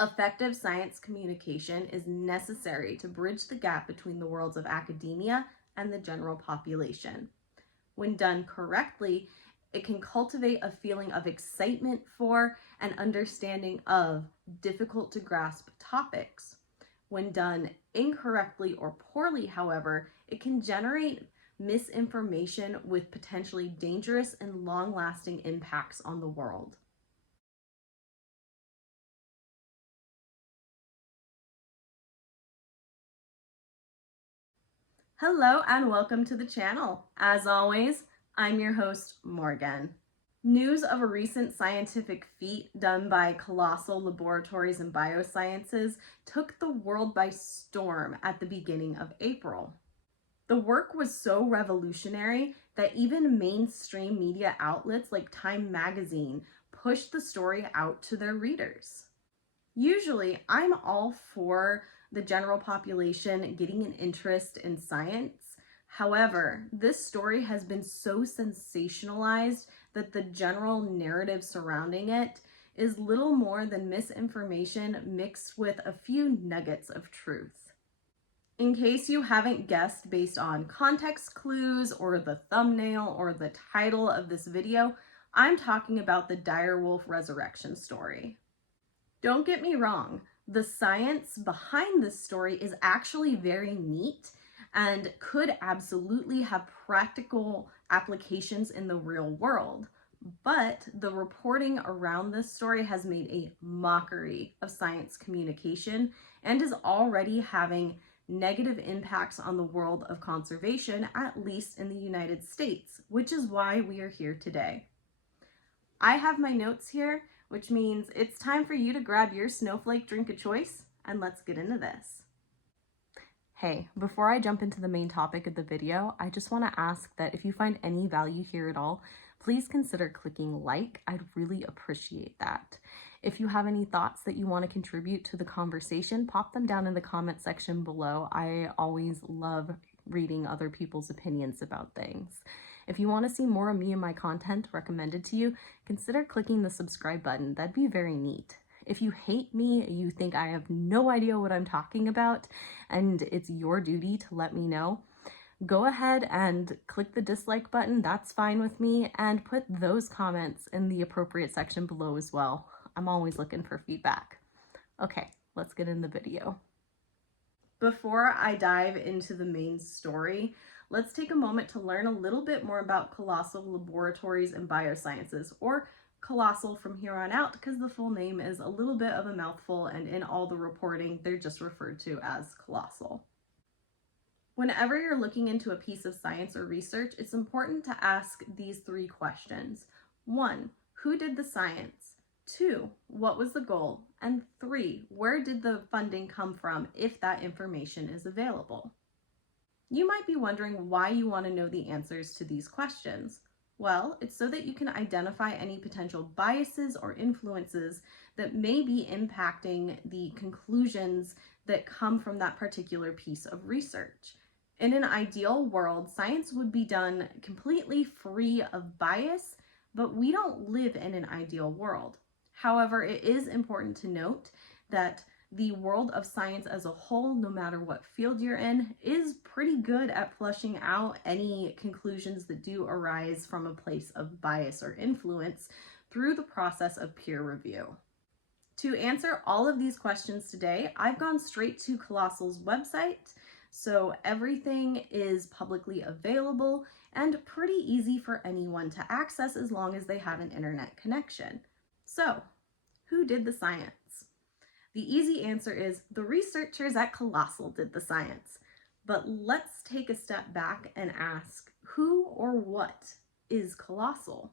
Effective science communication is necessary to bridge the gap between the worlds of academia and the general population. When done correctly, it can cultivate a feeling of excitement for and understanding of difficult to grasp topics. When done incorrectly or poorly, however, it can generate misinformation with potentially dangerous and long-lasting impacts on the world. Hello and welcome to the channel. As always, I'm your host, Morgan. News of a recent scientific feat done by Colossal Laboratories and Biosciences took the world by storm at the beginning of April. The work was so revolutionary that even mainstream media outlets like Time magazine pushed the story out to their readers. Usually, I'm all for the general population getting an interest in science. However, this story has been so sensationalized that the general narrative surrounding it is little more than misinformation mixed with a few nuggets of truth. In case you haven't guessed based on context clues or the thumbnail or the title of this video, I'm talking about the direwolf resurrection story. Don't get me wrong, the science behind this story is actually very neat and could absolutely have practical applications in the real world. But the reporting around this story has made a mockery of science communication and is already having negative impacts on the world of conservation, at least in the United States, which is why we are here today. I have my notes here, which means it's time for you to grab your snowflake drink of choice and let's get into this. Hey, before I jump into the main topic of the video, I just want to ask that if you find any value here at all, please consider clicking like. I'd really appreciate that. If you have any thoughts that you want to contribute to the conversation, pop them down in the comment section below. I always love reading other people's opinions about things. If you want to see more of me and my content recommended to you, consider clicking the subscribe button. That'd be very neat. If you hate me, you think I have no idea what I'm talking about, and it's your duty to let me know, go ahead and click the dislike button. That's fine with me, and put those comments in the appropriate section below as well. I'm always looking for feedback. Okay, let's get in the video. Before I dive into the main story, let's take a moment to learn a little bit more about Colossal Laboratories and Biosciences, or Colossal from here on out, because the full name is a little bit of a mouthful, and in all the reporting, they're just referred to as Colossal. Whenever you're looking into a piece of science or research, it's important to ask these three questions. 1, who did the science? 2, what was the goal? And 3, where did the funding come from if that information is available? You might be wondering why you want to know the answers to these questions. Well, it's so that you can identify any potential biases or influences that may be impacting the conclusions that come from that particular piece of research. In an ideal world, science would be done completely free of bias, but we don't live in an ideal world. However, it is important to note that the world of science as a whole, no matter what field you're in, is pretty good at flushing out any conclusions that do arise from a place of bias or influence through the process of peer review. To answer all of these questions today, I've gone straight to Colossal's website, so everything is publicly available and pretty easy for anyone to access as long as they have an internet connection. So, who did the science? The easy answer is the researchers at Colossal did the science. But let's take a step back and ask, who or what is Colossal?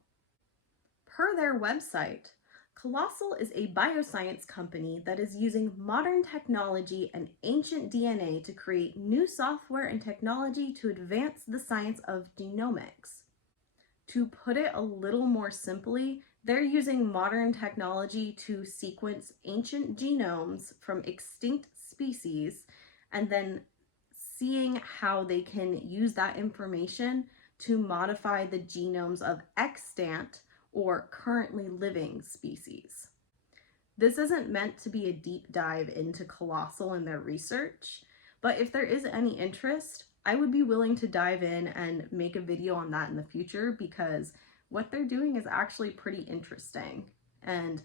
Per their website, Colossal is a bioscience company that is using modern technology and ancient DNA to create new software and technology to advance the science of genomics. To put it a little more simply, they're using modern technology to sequence ancient genomes from extinct species and then seeing how they can use that information to modify the genomes of extant or currently living species. This isn't meant to be a deep dive into Colossal and their research, but if there is any interest, I would be willing to dive in and make a video on that in the future, because what they're doing is actually pretty interesting. And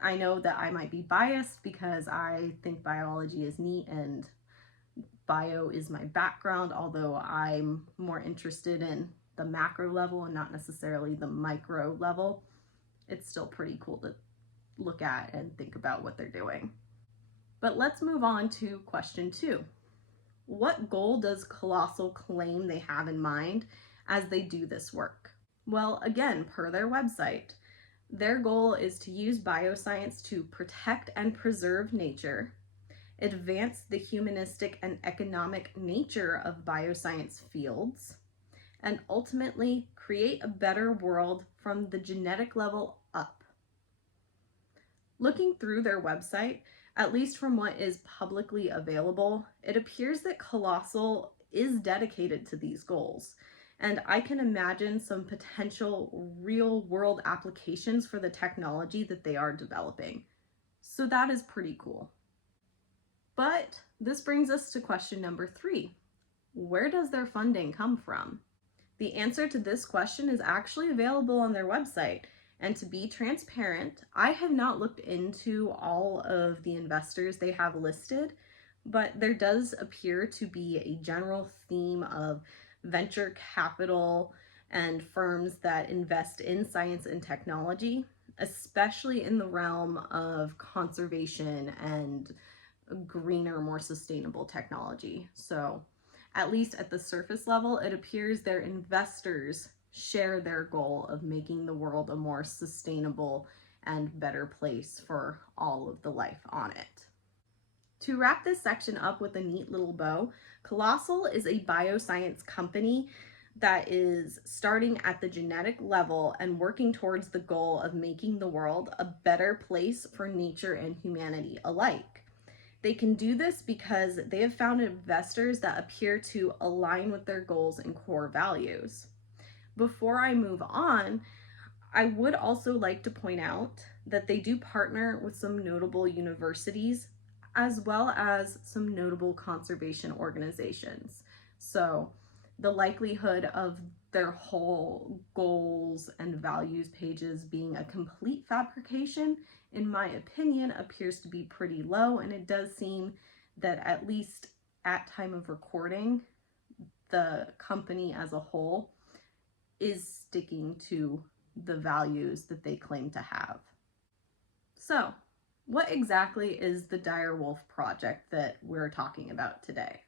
I know that I might be biased because I think biology is neat and bio is my background, although I'm more interested in the macro level and not necessarily the micro level. It's still pretty cool to look at and think about what they're doing. But let's move on to question 2. What goal does Colossal claim they have in mind as they do this work? Well, again, per their website, their goal is to use bioscience to protect and preserve nature, advance the humanistic and economic nature of bioscience fields, and ultimately create a better world from the genetic level up. Looking through their website, at least from what is publicly available, it appears that Colossal is dedicated to these goals, and I can imagine some potential real-world applications for the technology that they are developing. So that is pretty cool. But this brings us to question number 3. Where does their funding come from? The answer to this question is actually available on their website. And to be transparent, I have not looked into all of the investors they have listed, but there does appear to be a general theme of venture capital and firms that invest in science and technology, especially in the realm of conservation and greener, more sustainable technology. So at least at the surface level, it appears their investors share their goal of making the world a more sustainable and better place for all of the life on it. To wrap this section up with a neat little bow, Colossal is a bioscience company that is starting at the genetic level and working towards the goal of making the world a better place for nature and humanity alike. They can do this because they have found investors that appear to align with their goals and core values. Before I move on, I would also like to point out that they do partner with some notable universities as well as some notable conservation organizations. So the likelihood of their whole goals and values pages being a complete fabrication, in my opinion, appears to be pretty low, and it does seem that at least at time of recording, the company as a whole is sticking to the values that they claim to have. So, what exactly is the Dire Wolf project that we're talking about today?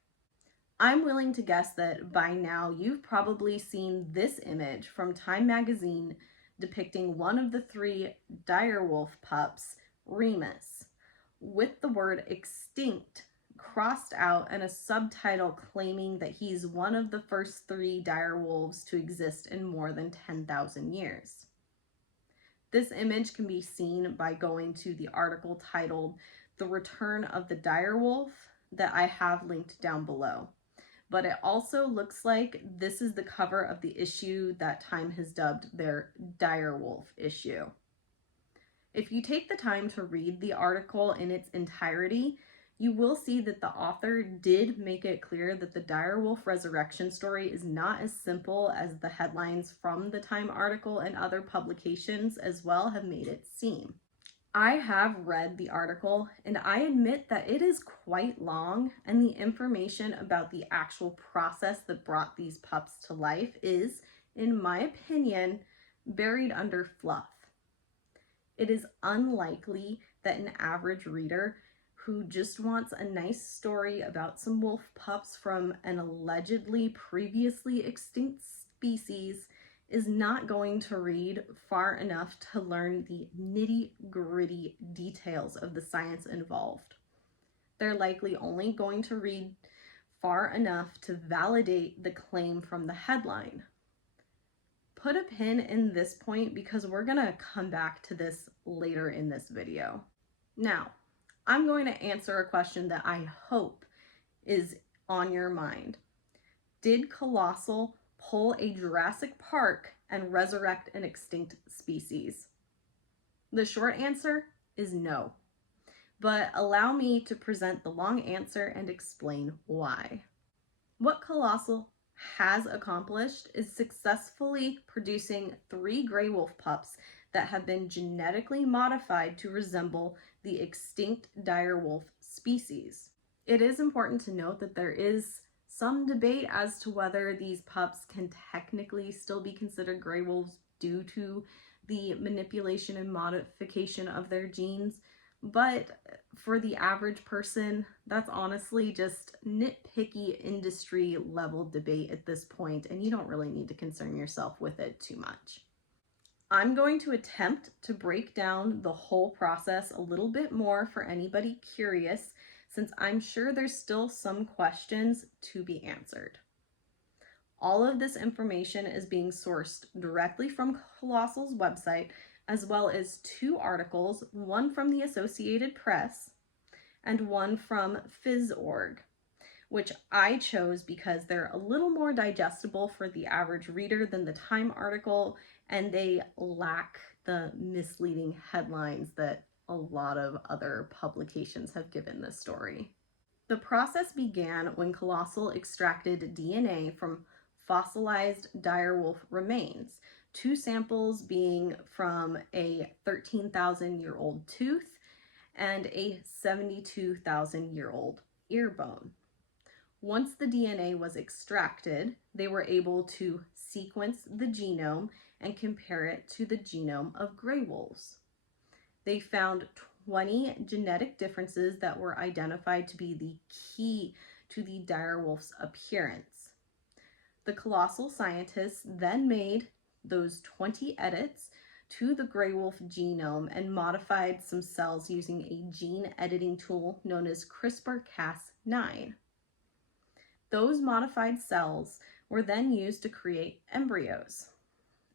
I'm willing to guess that by now you've probably seen this image from Time magazine depicting one of the 3 dire wolf pups, Remus, with the word extinct crossed out and a subtitle claiming that he's one of the first 3 dire wolves to exist in more than 10,000 years. This image can be seen by going to the article titled "The Return of the Dire Wolf" that I have linked down below. But it also looks like this is the cover of the issue that Time has dubbed their Dire Wolf issue. If you take the time to read the article in its entirety, you will see that the author did make it clear that the dire wolf resurrection story is not as simple as the headlines from the Time article and other publications as well have made it seem. I have read the article and I admit that it is quite long, and the information about the actual process that brought these pups to life is, in my opinion, buried under fluff. It is unlikely that an average reader who just wants a nice story about some wolf pups from an allegedly previously extinct species is not going to read far enough to learn the nitty-gritty details of the science involved. They're likely only going to read far enough to validate the claim from the headline. Put a pin in this point because we're gonna come back to this later in this video. Now, I'm going to answer a question that I hope is on your mind. Did Colossal pull a Jurassic Park and resurrect an extinct species? The short answer is no. But allow me to present the long answer and explain why. What Colossal has accomplished is successfully producing 3 gray wolf pups that have been genetically modified to resemble the extinct direwolf species. It is important to note that there is some debate as to whether these pups can technically still be considered gray wolves due to the manipulation and modification of their genes. But for the average person, that's honestly just nitpicky industry level debate at this point, and you don't really need to concern yourself with it too much. I'm going to attempt to break down the whole process a little bit more for anybody curious, since I'm sure there's still some questions to be answered. All of this information is being sourced directly from Colossal's website, as well as 2 articles, one from the Associated Press and one from Phys.org, which I chose because they're a little more digestible for the average reader than the Time article, and they lack the misleading headlines that a lot of other publications have given this story. The process began when Colossal extracted DNA from fossilized direwolf remains, 2 samples being from a 13,000-year-old tooth and a 72,000-year-old ear bone. Once the DNA was extracted, they were able to sequence the genome and compare it to the genome of gray wolves. They found 20 genetic differences that were identified to be the key to the direwolf's appearance. The Colossal scientists then made those 20 edits to the gray wolf genome and modified some cells using a gene editing tool known as CRISPR-Cas9. Those modified cells were then used to create embryos,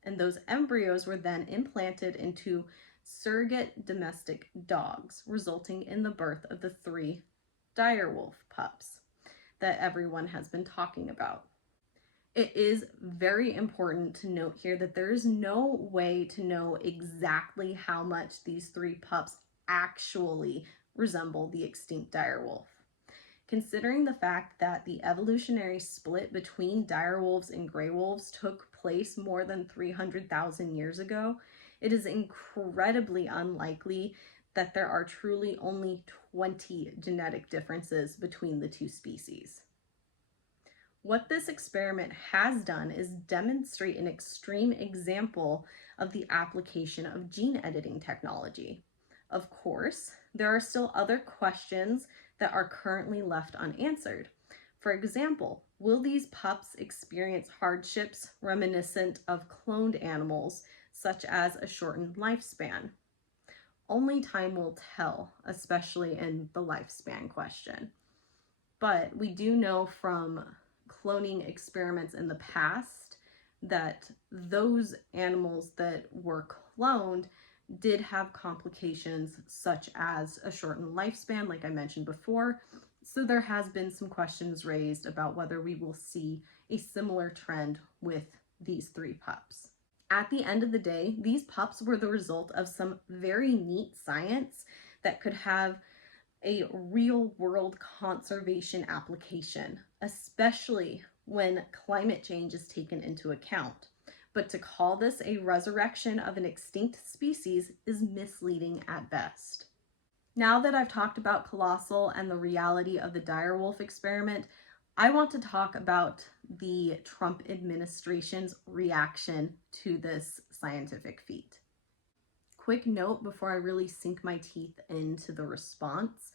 and those embryos were then implanted into surrogate domestic dogs, resulting in the birth of the 3 direwolf pups that everyone has been talking about. It is very important to note here that there is no way to know exactly how much these 3 pups actually resemble the extinct direwolf. Considering the fact that the evolutionary split between direwolves and gray wolves took place more than 300,000 years ago, it is incredibly unlikely that there are truly only 20 genetic differences between the 2 species. What this experiment has done is demonstrate an extreme example of the application of gene editing technology. Of course, there are still other questions that are currently left unanswered. For example, will these pups experience hardships reminiscent of cloned animals, such as a shortened lifespan? Only time will tell, especially in the lifespan question. But we do know from cloning experiments in the past that those animals that were cloned did have complications such as a shortened lifespan, like I mentioned before. So there has been some questions raised about whether we will see a similar trend with these 3 pups. At the end of the day, these pups were the result of some very neat science that could have a real-world conservation application, especially when climate change is taken into account. But to call this a resurrection of an extinct species is misleading at best. Now that I've talked about Colossal and the reality of the direwolf experiment, I want to talk about the Trump administration's reaction to this scientific feat. Quick note before I really sink my teeth into the response: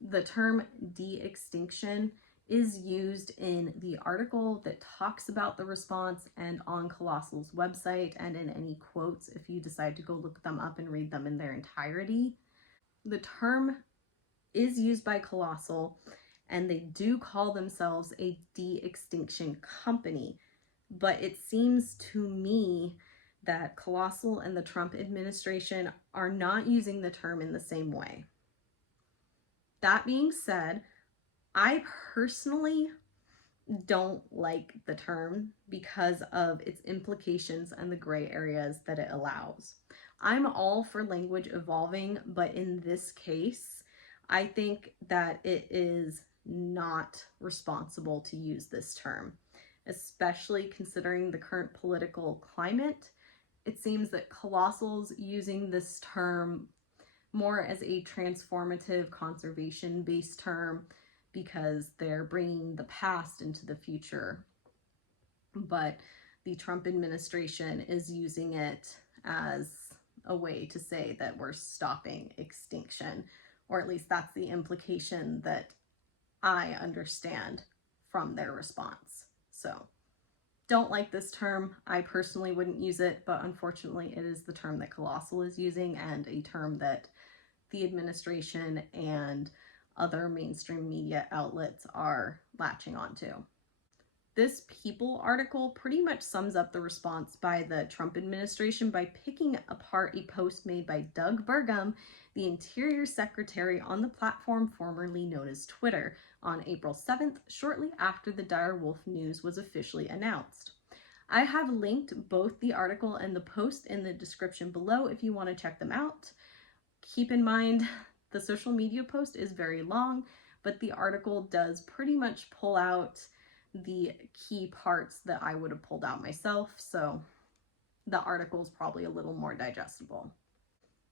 the term de-extinction is used in the article that talks about the response and on Colossal's website and in any quotes if you decide to go look them up and read them in their entirety. The term is used by Colossal, and they do call themselves a de-extinction company, but it seems to me that Colossal and the Trump administration are not using the term in the same way. That being said, I personally don't like the term because of its implications and the gray areas that it allows. I'm all for language evolving, but in this case, I think that it is not responsible to use this term, especially considering the current political climate. It seems that Colossal's using this term more as a transformative conservation-based term because they're bringing the past into the future. But the Trump administration is using it as a way to say that we're stopping extinction, or at least that's the implication that I understand from their response. So don't like this term. I personally wouldn't use it, but unfortunately it is the term that Colossal is using and a term that the administration and other mainstream media outlets are latching onto. This People article pretty much sums up the response by the Trump administration by picking apart a post made by Doug Burgum, the Interior Secretary, on the platform formerly known as Twitter, on April 7th, shortly after the direwolf news was officially announced. I have linked both the article and the post in the description below if you want to check them out. Keep in mind, the social media post is very long, but the article does pretty much pull out the key parts that I would have pulled out myself, so the article is probably a little more digestible.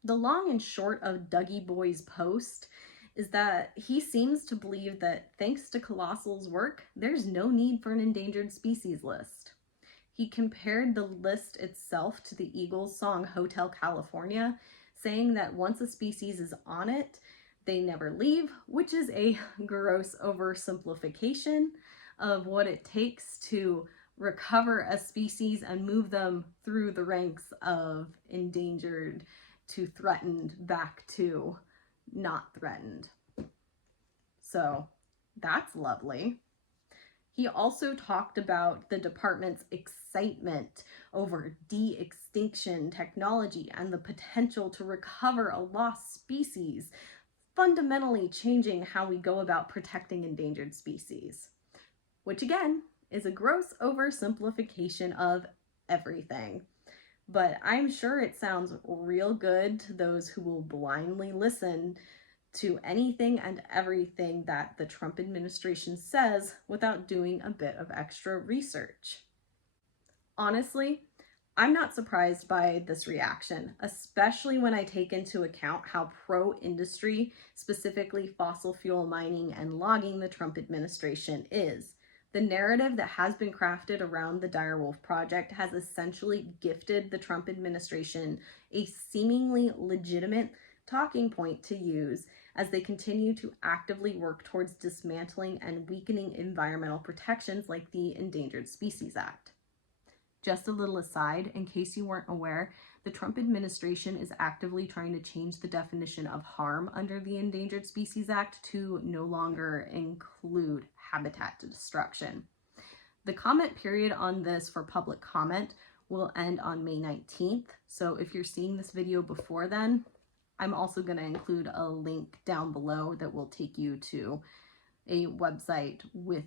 The long and short of Dougie Boy's post is that he seems to believe that thanks to Colossal's work, there's no need for an endangered species list. He compared the list itself to the Eagles' song Hotel California, saying that once a species is on it, they never leave, which is a gross oversimplification of what it takes to recover a species and move them through the ranks of endangered to threatened back to not threatened. So that's lovely. He also talked about the department's excitement over de-extinction technology and the potential to recover a lost species, fundamentally changing how we go about protecting endangered species. Which again is a gross oversimplification of everything. But I'm sure it sounds real good to those who will blindly listen to anything and everything that the Trump administration says without doing a bit of extra research. Honestly, I'm not surprised by this reaction, especially when I take into account how pro-industry, specifically fossil fuel mining and logging, the Trump administration is. The narrative that has been crafted around the direwolf project has essentially gifted the Trump administration a seemingly legitimate talking point to use as they continue to actively work towards dismantling and weakening environmental protections like the Endangered Species Act. Just a little aside, in case you weren't aware, the Trump administration is actively trying to change the definition of harm under the Endangered Species Act to no longer include habitat destruction. The comment period on this for public comment will end on May 19th, so if you're seeing this video before then, I'm also going to include a link down below that will take you to a website with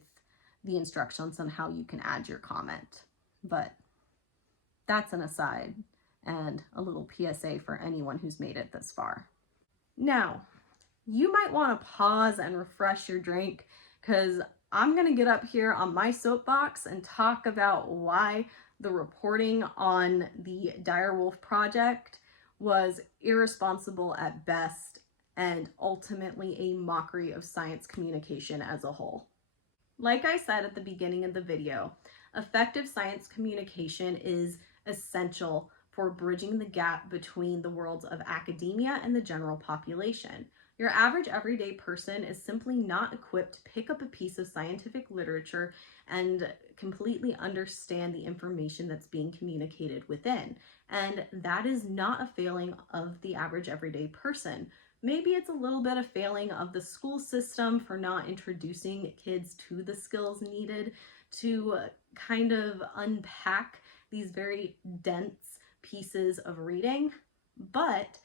the instructions on how you can add your comment. But that's an aside and a little PSA for anyone who's made it this far. Now, you might want to pause and refresh your drink because I'm going to get up here on my soapbox and talk about why the reporting on the direwolf project was irresponsible at best and ultimately a mockery of science communication as a whole. Like I said at the beginning of the video, effective science communication is essential for bridging the gap between the worlds of academia and the general population. Your average everyday person is simply not equipped to pick up a piece of scientific literature and completely understand the information that's being communicated within. And that is not a failing of the average everyday person. Maybe it's a little bit of failing of the school system for not introducing kids to the skills needed to kind of unpack these very dense pieces of reading. But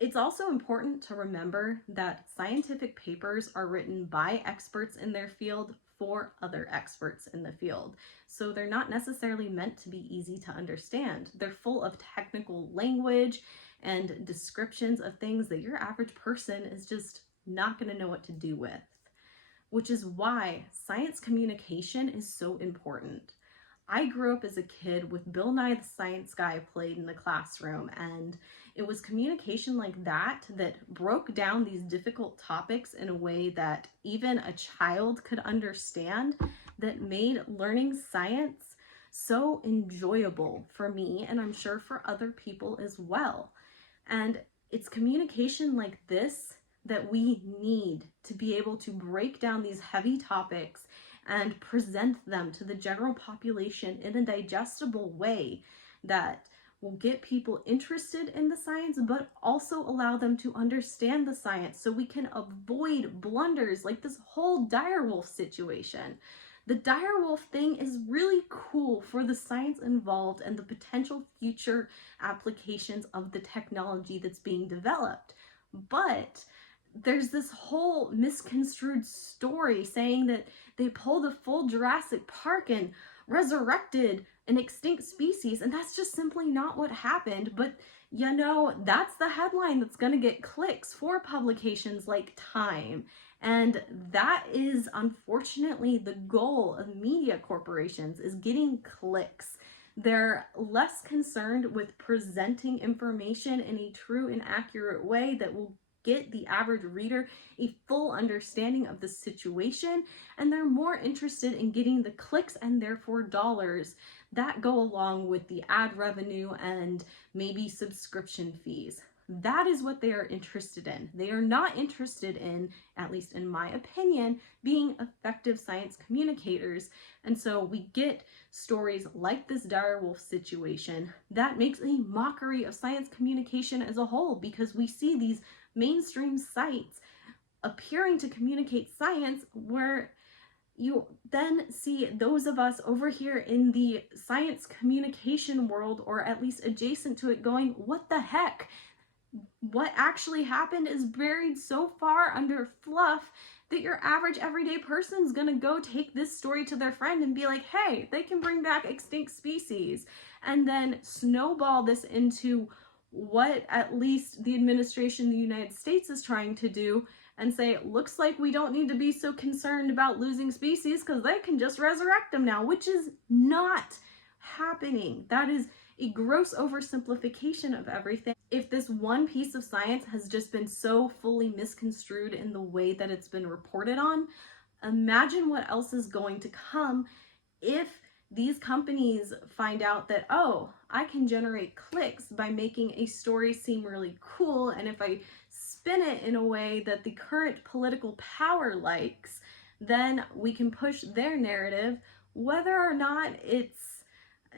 It's also important to remember that scientific papers are written by experts in their field for other experts in the field. So they're not necessarily meant to be easy to understand. They're full of technical language and descriptions of things that your average person is just not going to know what to do with, which is why science communication is so important. I grew up as a kid with Bill Nye the Science Guy played in the classroom, and it was communication like that that broke down these difficult topics in a way that even a child could understand, that made learning science so enjoyable for me, and I'm sure for other people as well. And it's communication like this that we need to be able to break down these heavy topics and present them to the general population in a digestible way that will get people interested in the science, but also allow them to understand the science so we can avoid blunders like this whole direwolf situation. The direwolf thing is really cool for the science involved and the potential future applications of the technology that's being developed. But there's this whole misconstrued story saying that they pulled a full Jurassic Park and resurrected an extinct species, and that's just simply not what happened. But you know, that's the headline that's going to get clicks for publications like Time, and that is unfortunately the goal of media corporations, is getting clicks. They're less concerned with presenting information in a true and accurate way that will get the average reader a full understanding of the situation, and they're more interested in getting the clicks and therefore dollars that go along with the ad revenue and maybe subscription fees. That is what they are interested in. They are not interested in, at least in my opinion, being effective science communicators. And so we get stories like this direwolf situation that makes a mockery of science communication as a whole, because we see these mainstream sites appearing to communicate science where you then see those of us over here in the science communication world, or at least adjacent to it, going, what the heck? What actually happened is buried so far under fluff that your average everyday person is going to go take this story to their friend and be like, hey, they can bring back extinct species, and then snowball this into what at least the administration in the United States is trying to do, and say, looks like we don't need to be so concerned about losing species because they can just resurrect them now, which is not happening. That is a gross oversimplification of everything. If this one piece of science has just been so fully misconstrued in the way that it's been reported on, imagine what else is going to come if these companies find out that, oh, I can generate clicks by making a story seem really cool, and if I spin it in a way that the current political power likes, then we can push their narrative, whether or not it's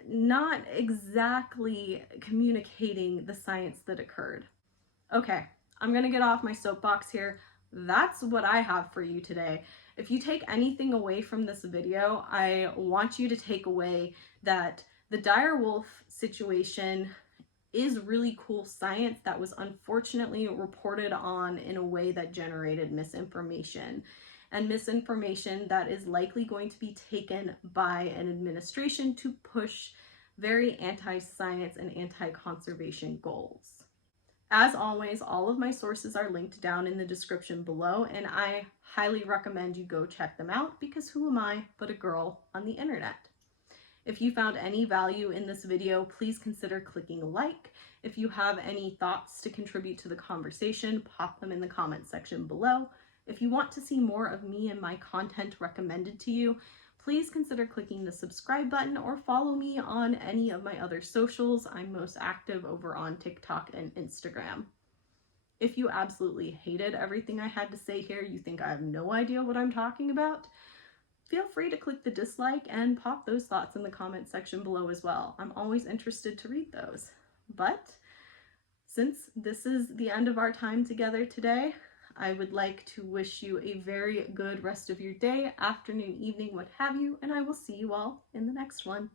not exactly communicating the science that occurred. Okay, I'm gonna get off my soapbox here. That's what I have for you today. If you take anything away from this video, I want you to take away that the direwolf situation is really cool science that was unfortunately reported on in a way that generated misinformation, and misinformation that is likely going to be taken by an administration to push very anti-science and anti-conservation goals. As always, all of my sources are linked down in the description below, and I highly recommend you go check them out, because who am I but a girl on the internet? If you found any value in this video, please consider clicking like. If you have any thoughts to contribute to the conversation, pop them in the comment section below. If you want to see more of me and my content recommended to you, please consider clicking the subscribe button or follow me on any of my other socials. I'm most active over on TikTok and Instagram. If you absolutely hated everything I had to say here, you think I have no idea what I'm talking about, feel free to click the dislike and pop those thoughts in the comment section below as well. I'm always interested to read those. But since this is the end of our time together today, I would like to wish you a very good rest of your day, afternoon, evening, what have you, and I will see you all in the next one.